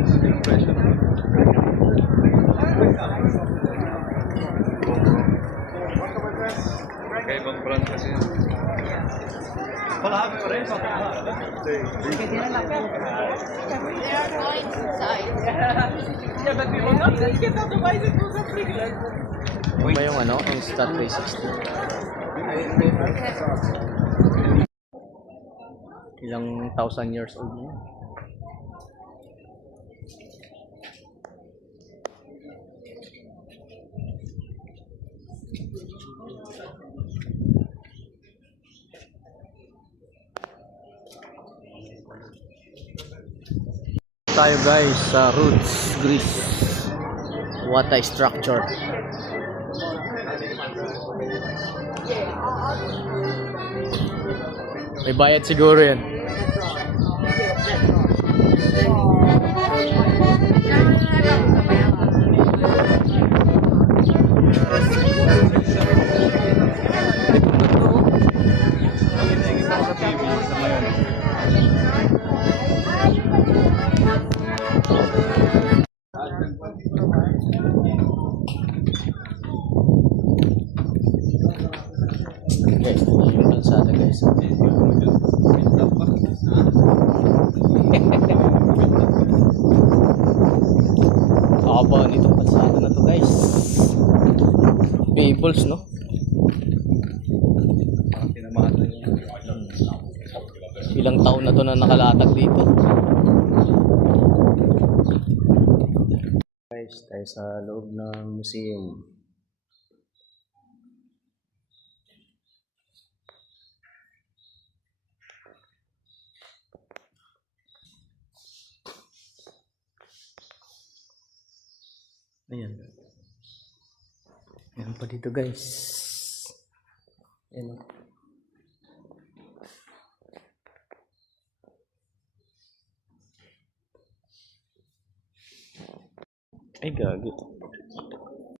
Ibang brand kasi. Wala kami rin sa Ba yung ano, yung Stat 360? Ilang thousand years old na yun. Tayo guys sa Roots, Greece. What a structure. May bayad siguro yan. Guys, yung kalsada guys. Haba nitong kalsada na to guys. Fables, no? Ilang taon na to na nakalatag dito. Guys, tayo sa loob ng museum. Ayan. Ayan pa dito guys. Ayan. Ay gagi.